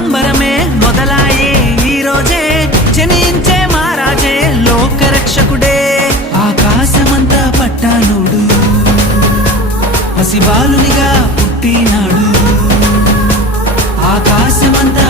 సంబరమే మొదలాయే ఈ రోజే జనించే మహారాజే లోకరక్షకుడే ఆకాశమంతా పట్టానుడు పసిబాలునిగా పుట్టినాడు ఆకాశమంతా